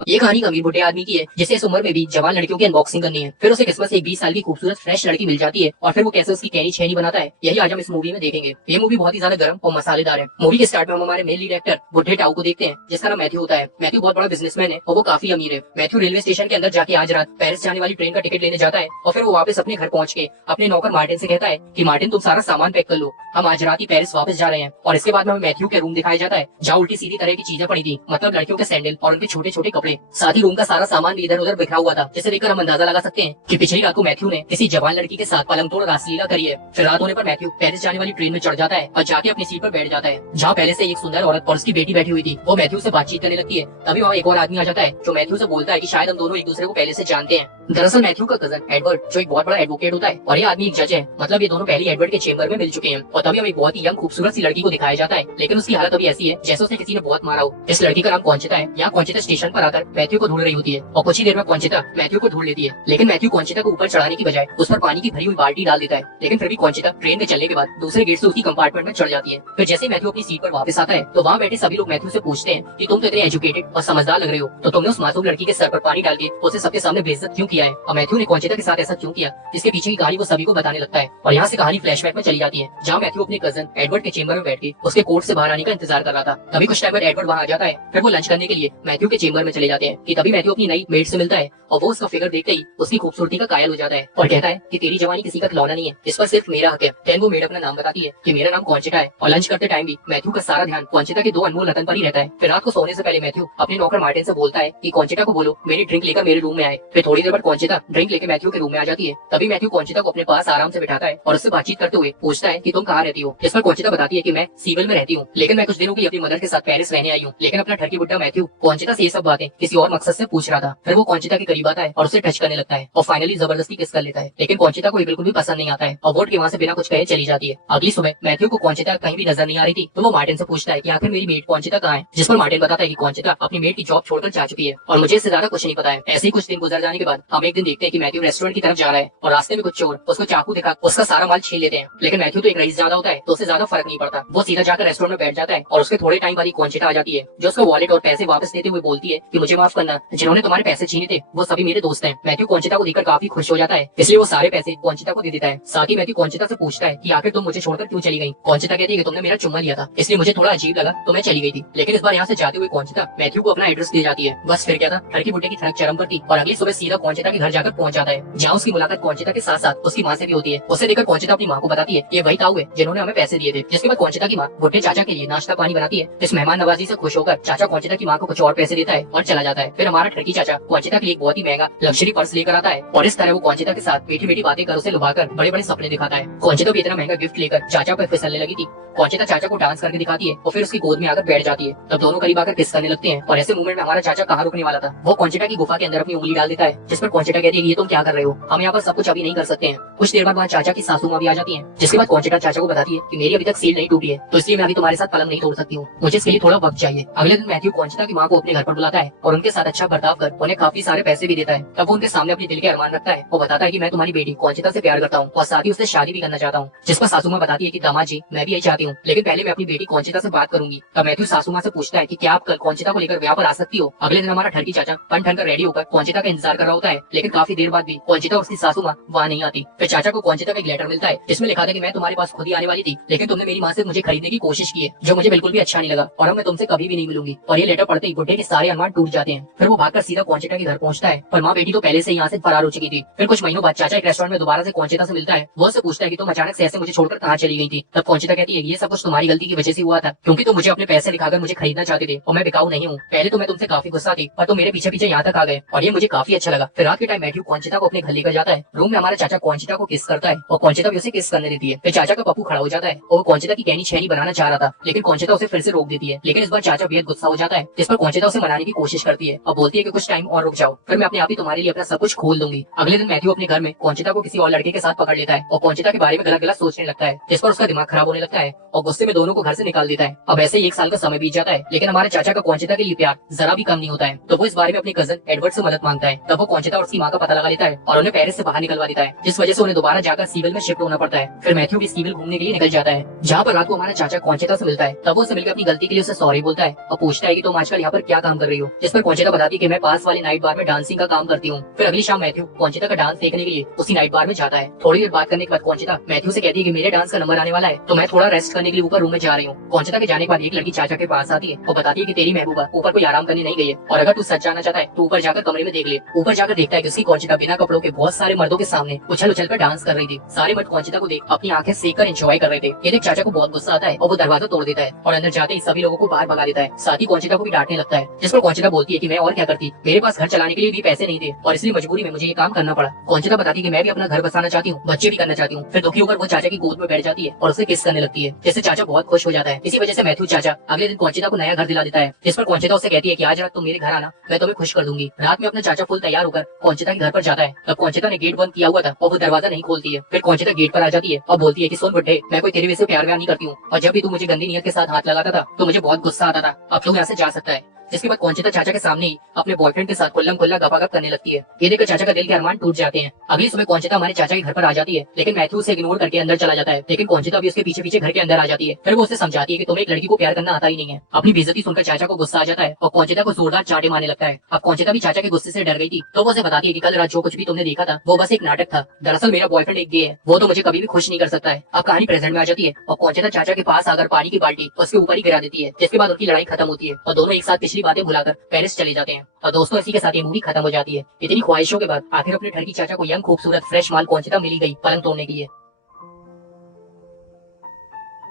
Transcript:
ये कहानी एक अमीर बुढ़े आदमी की है जिसे इस उम्र में भी जवान लड़कियों की अनबॉक्सिंग करनी है। फिर उसे किस्मत से एक 20 साल की खूबसूरत फ्रेश लड़की मिल जाती है और फिर वो कैसे उसकी कहनी छेनी बनाता है, यही आज हम इस मूवी में देखेंगे। ये मूवी बहुत ही ज्यादा गर्म और मसालेदार है। मूवी के स्टार्ट में हम हमारे मेन लीड एक्टर बुढ़े टाऊ को देखते हैं जिसका नाम मैथ्यू होता है। मैथ्यू बहुत बड़ा बिजनेसमैन है और वो काफी अमीर है। मैथ्यू रेलवे स्टेशन के अंदर जाके आज रात पेरिस जाने वाली ट्रेन का टिकट लेने जाता है और फिर वो वापस अपने घर पहुंच के अपने नौकर मार्टिन से कहता है कि मार्टिन तुम सारा सामान पैक कर लो, हम आज रात ही पेरिस वापस जा रहे हैं। और इसके बाद में हमें मैथ्यू के रूम दिखाया जाता है जहाँ उल्टी सीधी तरह की चीजें पड़ी थी, मतलब लड़कियों के सैंडल और उनके छोटे छोटे कपड़े। साथ ही रूम का सारा सामान भी इधर उधर बिखरा हुआ था, जिसे देखकर हम अंदाजा लगा सकते हैं कि पिछली रात को मैथ्यू ने किसी जवान लड़की के साथ पलंग तोड़ रासलीला करी है। फिर रात होने पर मैथ्यू पेरिस जाने वाली ट्रेन में चढ़ जाता है और जाके अपनी सीट पर बैठ जाता है जहाँ पहले से एक सुंदर औरत और उसकी बेटी बैठी हुई थी। वो मैथ्यू से बातचीत करने लगती है। तभी वहाँ एक और आदमी आ जाता है जो मैथ्यू से बोलता है कि शायद हम दोनों एक दूसरे को पहले से जानते हैं। दरअसल मैथ्यू का कजन एडवर्ड जो एक बहुत बड़ा एडवोकेट होता है और ये आदमी एक जज है, मतलब ये दोनों पहले एडवर्ड के चेम्बर में मिल चुके हैं। और तभी हमें एक बहुत ही यंग खूबसूरत सी लड़की को दिखाया जाता है, लेकिन उसकी हालत अभी ऐसी है जैसे उसने किसी ने बहुत मारा हो। इस लड़की का नाम कॉन्चिता है। यहाँ कॉन्चिता स्टेशन पर आकर मैथ्यू को ढूंढ रही होती है और कुछ ही देर में कॉन्चिता मैथ्यू को ढूंढ लेती है। लेकिन मैथ्यू कॉन्चिता को ऊपर चढ़ाने की बजाय उस पर पानी की भरी हुई बाल्टी डाल देता है। लेकिन फिर भी कॉन्चिता ट्रेन के चलने के बाद दूसरे गेट से उसकी कंपार्टमेंट में चढ़ जाती है। फिर जैसे मैथ्यू अपनी सीट पर वापस आता है तो वहाँ बैठे सभी लोग मैथ्यू से पूछते हैं कि तुम तो इतने एजुकेटेड और समझदार लग रहे हो, तो तुमने उस मासूम लड़की के सर पर पानी डाल के उसे सबके सामने बेइज्जत क्यों किया है। और मैथ्यू ने कॉन्चिता के साथ ऐसा क्यों किया, इसके पीछे की कहानी वो सभी को बताने लगता है। और यहाँ से कहानी फ्लैशबैक में चली जाती है जहाँ मैथ्यू अपने कजन एडवर्ड के चेम्बर में बैठ के उसके कोर्ट से बाहर आने का इंतजार कर रहा था। तभी कुछ टाइम बाद एडवर्ड वहाँ आ जाता है। फिर वो लंच करने के लिए मैथ्यू के चेम्बर में चले जाते हैं कि तभी मैथ्यू अपनी नई मेड से मिलता है और वो उसका फिगर देखते ही उसकी खूबसूरती का कायल हो जाता है और कहता है कि तेरी जवानी किसी का खिलौना नहीं है, इस पर सिर्फ मेरा हक है। देन वो मेड अपना नाम बताती है कि मेरा नाम कॉन्चिता है। और लंच करते टाइम भी मैथ्यू का सारा ध्यान कॉन्चिता के दो अनमोल रतन पर ही रहता है। फिर रात को सोने से पहले मैथ्यू अपने नौकर मार्टिन से बोलता है कि कॉन्चिता को बोलो मेरी ड्रिंक लेकर मेरे रूम में आए। फिर थोड़ी देर बाद कॉन्चिता ड्रिंक लेकर मैथ्यू के रूम में आ जाती है। तभी मैथ्यू कॉन्चिता को अपने पास आराम से बिठाता है और उससे बातचीत करते हुए पूछता है कि तुम कहाँ रहती हो। इस पर कॉन्चिता बताती है कि मैं सीविल में रहती हूँ, लेकिन मैं कुछ दिनों की अपनी मदर के साथ पेरिस रहने आई हूँ। लेकिन अपना ठरकी बुड्ढा मैथ्यू कॉन्चिता से ये सब बातें किसी और मकसद से पूछ रहा था। फिर वो कॉन्चिता के करीब आता है और उसे टच करने लगता है और फाइनली जबरदस्ती किस कर लेता है। लेकिन कॉन्चिता को ये बिल्कुल भी पसंद नहीं आता है और वोट के वहाँ से बिना कुछ कहे चली जाती है। अगली सुबह मैथ्यू को कॉन्चिता कहीं भी नजर नहीं आ रही थी तो वो मार्टिन से पूछता है कि आखिर मेरी मेट कॉन्चिता कहाँ है। जिस पर मार्टिन बताता है कि कॉन्चिता अपनी मेट की जॉब छोड़कर जा चुकी है और मुझे इससे ज्यादा कुछ नहीं पता है। ऐसे ही कुछ दिन गुजर जाने के बाद हम एक दिन देखते हैं कि मैथ्यू रेस्टोरेंट की तरफ जा रहा है और रास्ते में कुछ चोर उसको चाकू दिखा उसका सारा माल छीन लेते हैं। लेकिन मैथ्यू तो एक रईस ज्यादा होता है तो उसे ज्यादा फर्क नहीं पड़ता। वो सीधा जाकर रेस्टोरेंट में बैठ जाता है और उसके थोड़े टाइम बाद ही कॉन्चिता आ जाती है जो उसका वॉलेट और पैसे वापस देते हुए बोलती है कि मुझे माफ करना, जिन्होंने तुम्हारे पैसे छीने थे वो सभी मेरे दोस्त हैं। मैथ्यू कॉन्चिता को देखकर काफी खुश हो जाता है, इसलिए वो सारे पैसे कॉन्चिता को दे देता है। साथ ही मैथ्यू कॉन्चिता से पूछता है कि आखिर तुम मुझे छोड़कर क्यों चली गई। कॉन्चिता कहती है कि तुमने मेरा चुम्मा लिया था इसलिए मुझे थोड़ा अजीब लगा तो मैं चली गई थी। लेकिन इस बार यहाँ से जाते हुए कॉन्चिता मैथ्यू को अपना एड्रेस दे जाती है। बस फिर क्या था, ठरकी बुड्ढे की थरक चरम पर थी और अगली सुबह सीधा कॉन्चिता के घर जाकर पहुंच जाता है जहाँ उसकी मुलाकात कॉन्चिता के साथ साथ उसकी माँ से भी होती है। उसे देखकर कॉन्चिता अपनी माँ को बताती है ये वही ताऊ है जिन्होंने हमें पैसे दिए थे। जिसके बाद कॉन्चिता की माँ बुड्ढे चाचा के लिए नाश्ता पानी बनाती है। इस मेहमान नवाजी से खुश होकर चाचा कॉन्चिता की माँ को कुछ और पैसे देता है और चला जाता है। फिर हमारा ठरकी चाचा कॉन्चिता के लिए एक बहुत ही महंगा लग्जरी पर्स लेकर आता है और इस तरह वो कॉन्चिता के साथ मीठी मीठी बातें कर उसे लुभाकर बड़े बड़े सपने दिखाता है। कॉन्चिता भी इतना महंगा गिफ्ट लेकर चाचा पर फिसलने लगी थी। कॉन्चिता चाचा को डांस करके दिखाती है और फिर उसकी गोद में आकर बैठ जाती है। तब दोनों करीब आकर किस करने लगते हैं और ऐसे मूवमेंट में हमारा चाचा कहाँ रुकने वाला था। वो कॉन्चिता की गुफा के अंदर अपनी उंगली डाल देता है जिस पर कॉन्चिता कहती है ये तुम क्या कर रहे हो, हम यहाँ पर सब कुछ अभी नहीं कर सकते हैं। कुछ देर बाद वहाँ चाचा की सासू माँ भी आ जाती है जिसके बाद कॉन्चिता चाचा को बताती है कि मेरी अभी तक सील नहीं टूटी है तो इसलिए मैं अभी तुम्हारे साथ पलंग नहीं तोड़ सकती हूँ, मुझे इसके लिए थोड़ा वक्त चाहिए। अगले दिन मैथ्यू कॉन्चिता की माँ को अपने घर पर बुलाता है और उनके साथ अच्छा बर्ताव कर उन्हें काफी सारे पैसे भी देता है। तब वो उनके सामने अपने दिल के अरमान रखता है और बताता है कि मैं तुम्हारी बेटी कॉन्चिता से प्यार करता हूँ और साथ ही उससे शादी भी करना चाहता हूँ। जिस पर सासू माँ बताती है कि दामाद जी मैं भी यही चाहती हूँ, लेकिन पहले मैं अपनी बेटी कॉन्चिता से बात करूंगी। तब मैथ्यू सासू माँ से पूछता है कि क्या आप कल कॉन्चिता को लेकर ब्याह पर आ सकती हो। अगले दिन हमारा ठरकी चाचा बन ठन कर रेडी होकर कॉन्चिता का इंतजार कर रहा होता है, लेकिन काफी देर बाद भी कॉन्चिता और उसकी सासू माँ वहाँ नहीं आती। फिर चाचा को कॉन्चिता का एक लेटर मिलता है जिसमें लिखा था कि मैं तुम्हारे पास खुद ही आने वाली थी, लेकिन तुमने मेरी माँ से मुझे खरीदने की कोशिश की है जो मुझे बिल्कुल भी अच्छा नहीं लगा और अब मैं तुमसे कभी भी नहीं मिलूंगी। और ये लेटर पढ़ते ही बुड्ढे के सारे अरमान टूट जाते हैं। फिर वो भागकर सीधा कॉन्चिता के घर पहुंचता है पर माँ बेटी तो पहले से यहाँ से फरार हो चुकी थी। फिर कुछ महीनों बाद चाचा एक रेस्टोरेंट में दोबारा से कॉन्चिता से मिलता है। वो उससे पूछता है कि तुम अचानक से ऐसे मुझे छोड़कर कहाँ चली गई थी। तब कॉन्चिता कहती है ये सब कुछ तुम्हारी गलती की वजह से हुआ था क्योंकि तुम मुझे अपने पैसे दिखाकर मुझे खरीदना चाहते थे और मैं बिकाऊ नहीं हूँ। पहले तो मैं तुमसे काफी गुस्सा थी पर तुम मेरे पीछे पीछे यहाँ तक आ गए और ये मुझे काफी अच्छा लगा। फिर रात के टाइम मैथ्यू कॉन्चिता को अपने घर लेकर जाता है। रूम में हमारा चाचा कॉन्चिता को किस करता है और कॉन्चिता भी उसे किस करने देती है। फिर चाचा का पप्पू खड़ा हो जाता है और वो कॉन्चिता की कहनी छेनी बनाना चाह रहा था, लेकिन कॉन्चिता उसे फिर से रोक देती है। लेकिन इस बार चाचा बेहद गुस्सा हो जाता है जिस पर कॉन्चिता उसे मनाने की कोशिश करती है और बोलती है कि कुछ टाइम और रुक जाओ, फिर मैं अपने आप ही तुम्हारे लिए अपना सब कुछ खोल दूंगी। अगले दिन मैथ्यू अपने घर में कॉन्चिता को किसी और लड़के के साथ पकड़ लेता है और कॉन्चिता के बारे में गलत गलत सोचने लगता है जिस पर उसका दिमाग खराब होने लगता है और गुस्से में दोनों को घर से निकाल देता है। अब ऐसे ही एक साल का समय बीत जाता है लेकिन हमारे चाचा का कॉन्चिता के लिए प्यार जरा भी कम नहीं होता है। तो वो इस बारे में अपने कजन एडवर्ड से मदद मांगता है। तब वो कॉन्चिता और उसकी माँ का पता लगा लेता है और उन्हें पेरिस से बाहर निकलवा देता है जिस वजह से उन्हें दोबारा जाकर सीविल में शिफ्ट होना पड़ता है। फिर मैथ्यू भी सीविल घूमने के लिए निकल जाता है जहाँ पर रात को हमारा चाचा कॉन्चिता से मिलता है। तब वो उसे मिलकर अपनी गलती के लिए उसे सॉरी बोलता है और पूछता है कि तुम आजकल यहाँ पर क्या काम कर रही हो। जिस पर कौनचिता बताती है कि मैं पास वाले नाइट बार में डांसिंग का काम करती हूँ। फिर अगली शाम मैथ्यू कौनचिता का डांस देखने के लिए उसी नाइट बार में जाता है। थोड़ी देर बात करने के बाद कौनचिता मैथ्यू से कहती है कि मेरे डांस का नंबर आने वाला है, तो मैं थोड़ा रेस्ट करने के लिए ऊपर रूम में जा रही हूँ। कौनचिता के जाने के बाद एक लड़की चाचा के पास आती है और बताती है कि तेरी महबूबा ऊपर कोई आराम करने नहीं गई है, और अगर तू सच जाना चाहता है तो ऊपर जाकर कमरे में देख ले। ऊपर जाकर देखता है कि उसकी कौनचिता बिना कपड़ों के बहुत सारे मर्दों के सामने उछल उछल कर डांस कर रही थी। सारे मर्द कौनचिता को देख अपनी आंखें सेक कर एंजॉय कर रहे थे। ये देख चाचा को बहुत गुस्सा आता है और वो दरवाजा तोड़ देता है और अंदर जाते ही सभी लोगों को बाहर भगा देता है। साथ ही कौनचिता को भी डांटने लगता है, जिस पर कौनचिता बोलती है कि मैं और क्या करती, मेरे पास घर चलाने के लिए भी पैसे नहीं थे और इसलिए मजबूरी में मुझे ये काम करना पड़ा। कौनचिता बताती है कि मैं भी अपना घर बसाना चाहती हूँ, बच्चे भी करना चाहती हूँ। फिर दुखी होकर वो चाचा की गोद में बैठ जाती है और उसे किस करने लगती है, जिससे चाचा बहुत खुश हो जाता है। इसी वजह से मैथ्यू चाचा अगले दिन कौनचिता को नया घर दिला देता है, जिस पर कौनचिता उससे कहती है कि आज रात तुम मेरे घर आना, मैं तुम्हें खुश कर दूंगी। रात में अपना चाचा फुल तैयार होकर कौनचिता के घर पर जाता है। तब कौनचिता ने गेट बंद किया हुआ था और वो दरवाजा नहीं खोलती है। फिर कौनचिता गेट पर आ जाती है और बोलती है कि सुन बुड्ढे, मैं कोई तेरे वैसे प्यार व्यार नहीं करती हूँ, और जब भी तू मुझे गंदी नीयत के साथ हाथ लगाता था तो मुझे बहुत गुस्सा आता था, अब तू यहाँ से जा सकता है। जिसके बाद कौनचिता चाचा के सामने ही अपने बॉयफ्रेंड के साथ खुल्लम खुल्ला गपागप करने लगती है। ये देखकर चाचा का दिल के अरमान टूट जाते हैं। अगली सुबह कौनचिता हमारे चाचा के घर पर आ जाती है, लेकिन मैथ्यू उसे इग्नोर करके अंदर चला जाता है। लेकिन कौनचिता भी उसके पीछे पीछे घर के अंदर आ जाती है। फिर वो उसे समझाती है कि तुम्हें एक लड़की को प्यार करना आता ही नहीं है। अपनी बेइज्जती सुनकर चाचा को गुस्सा आ जाता है और कौनचिता को जोरदार चाटे मारने लगता है। अब कौनचिता भी चाचा के गुस्से से डर गई थी, तो वो उसे बताती है कि कल रात जो कुछ भी तुमने देखा था वो बस एक नाटक था। दरअसल मेरा बॉयफ्रेंड एक गे है, वो तो मुझे कभी भी खुश नहीं कर सकता है। अब कहानी प्रेजेंट में आ जाती है और कौनचिता चाचा के पास आकर पानी की बाल्टी उसके ऊपर ही गिरा देती है, जिसके बाद उनकी लड़ाई खत्म होती है और दोनों एक साथ पिछली बातें भुलाकर पेरिस चले जाते हैं। और दोस्तों इसी के साथ ये मूवी खत्म हो जाती है। इतनी ख्वाहिशों के बाद आखिर अपने ठरकी चाचा को यंग खूबसूरत फ्रेश माल कौनचिता मिली गई पलंग तोड़ने के लिए।